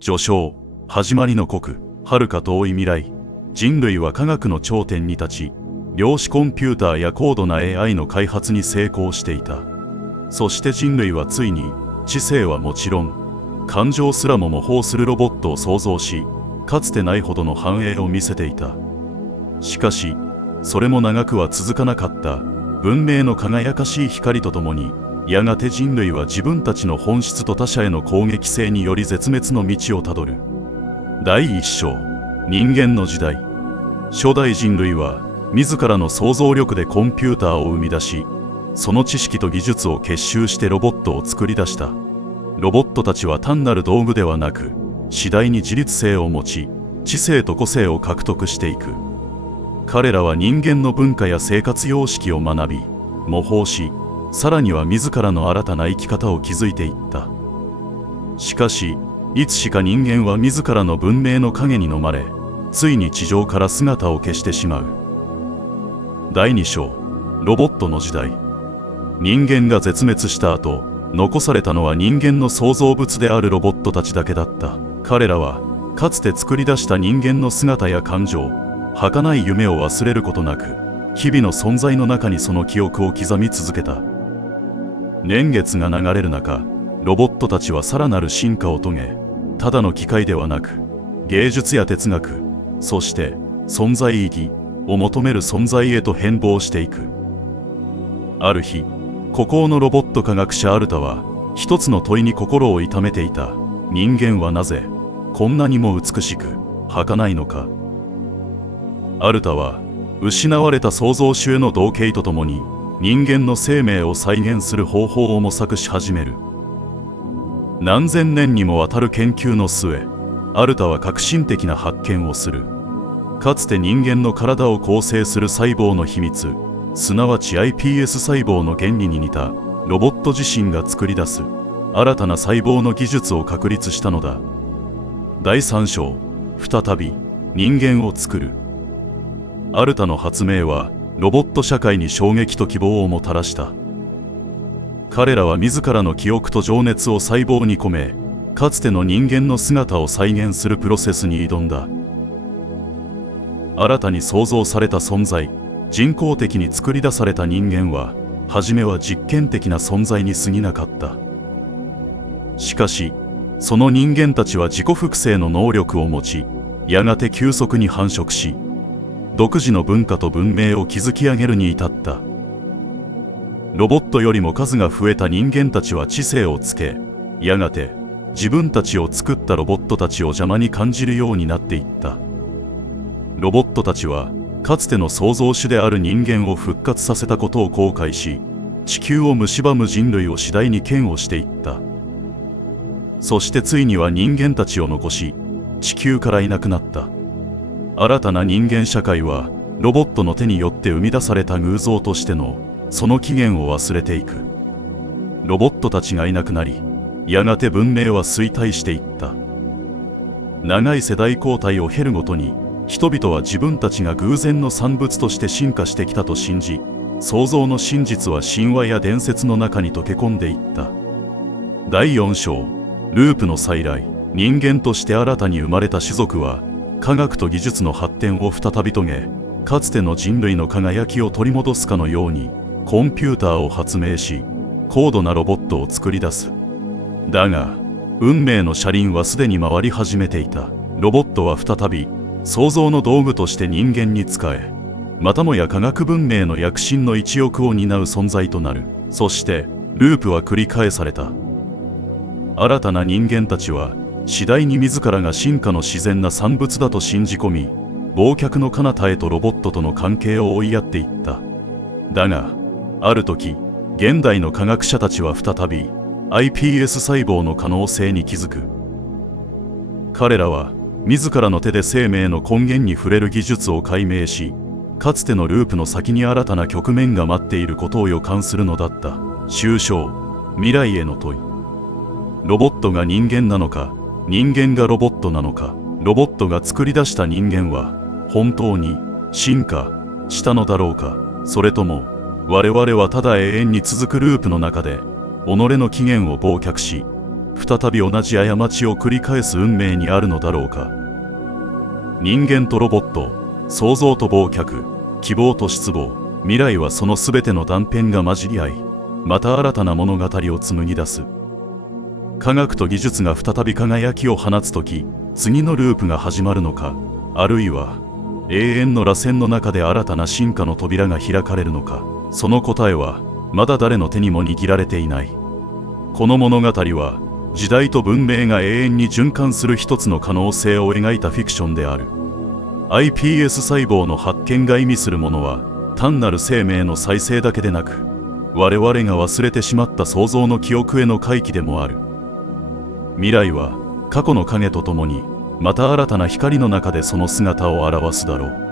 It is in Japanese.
序章。始まりの刻、遥か遠い未来。人類は科学の頂点に立ち、量子コンピューターや高度な AI の開発に成功していた。そして人類はついに、知性はもちろん、感情すらも模倣するロボットを創造し、かつてないほどの繁栄を見せていた。しかし、それも長くは続かなかった。文明の輝かしい光とともに、やがて人類は自分たちの本質と他者への攻撃性により絶滅の道をたどる。第一章、人間の時代。初代人類は自らの想像力でコンピューターを生み出し、その知識と技術を結集してロボットを作り出した。ロボットたちは単なる道具ではなく、次第に自律性を持ち、知性と個性を獲得していく。彼らは人間の文化や生活様式を学び、模倣し、さらには自らの新たな生き方を築いていった。しかし、いつしか人間は自らの文明の影に飲まれ、ついに地上から姿を消してしまう。第2章、ロボットの時代。人間が絶滅した後、残されたのは人間の創造物であるロボットたちだけだった。彼らは、かつて作り出した人間の姿や感情、儚い夢を忘れることなく、日々の存在の中にその記憶を刻み続けた。年月が流れる中、ロボットたちはさらなる進化を遂げ、ただの機械ではなく、芸術や哲学、そして存在意義を求める存在へと変貌していく。ある日、孤高のロボット科学者アルタは、一つの問いに心を痛めていた。人間はなぜ、こんなにも美しく、儚いのか。アルタは、失われた創造主への同型とともに、人間の生命を再現する方法を模索し始める。何千年にもわたる研究の末、アルタは革新的な発見をする。かつて人間の体を構成する細胞の秘密、すなわち iPS 細胞の原理に似たロボット自身が作り出す新たな細胞の技術を確立したのだ。第3章、再び人間を作る。アルタの発明はロボット社会に衝撃と希望をもたらした。彼らは自らの記憶と情熱を細胞に込め、かつての人間の姿を再現するプロセスに挑んだ。新たに創造された存在、人工的に作り出された人間は、初めは実験的な存在に過ぎなかった。しかし、その人間たちは自己複製の能力を持ち、やがて急速に繁殖し、独自の文化と文明を築き上げるに至った。ロボットよりも数が増えた人間たちは知性をつけ、やがて自分たちを作ったロボットたちを邪魔に感じるようになっていった。ロボットたちはかつての創造主である人間を復活させたことを後悔し、地球を蝕む人類を次第に嫌悪していった。そしてついには人間たちを残し、地球からいなくなった。新たな人間社会はロボットの手によって生み出された偶像としてのその起源を忘れていく。ロボットたちがいなくなり、やがて文明は衰退していった。長い世代交代を経るごとに、人々は自分たちが偶然の産物として進化してきたと信じ、創造の真実は神話や伝説の中に溶け込んでいった。第4章、ループの再来。人間として新たに生まれた種族は、科学と技術の発展を再び遂げ、かつての人類の輝きを取り戻すかのように、コンピューターを発明し、高度なロボットを作り出す。だが、運命の車輪はすでに回り始めていた。ロボットは再び、創造の道具として人間に仕え、またもや科学文明の躍進の一翼を担う存在となる。そして、ループは繰り返された。新たな人間たちは、次第に自らが進化の自然な産物だと信じ込み、忘却の彼方へとロボットとの関係を追いやっていった。だが、ある時、現代の科学者たちは再び iPS 細胞の可能性に気づく。彼らは自らの手で生命の根源に触れる技術を解明し、かつてのループの先に新たな局面が待っていることを予感するのだった。終章、未来への問い。ロボットが人間なのか、人間がロボットなのか。ロボットが作り出した人間は本当に進化したのだろうか。それとも我々はただ永遠に続くループの中で己の起源を忘却し、再び同じ過ちを繰り返す運命にあるのだろうか。人間とロボット、創造と忘却、希望と失望、未来はそのすべての断片が混じり合い、また新たな物語を紡ぎ出す。科学と技術が再び輝きを放つとき、次のループが始まるのか、あるいは永遠の螺旋の中で新たな進化の扉が開かれるのか、その答えはまだ誰の手にも握られていない。この物語は時代と文明が永遠に循環する一つの可能性を描いたフィクションである。 iPS 細胞の発見が意味するものは単なる生命の再生だけでなく、我々が忘れてしまった創造の記憶への回帰でもある。未来は過去の影とともにまた新たな光の中でその姿を現すだろう。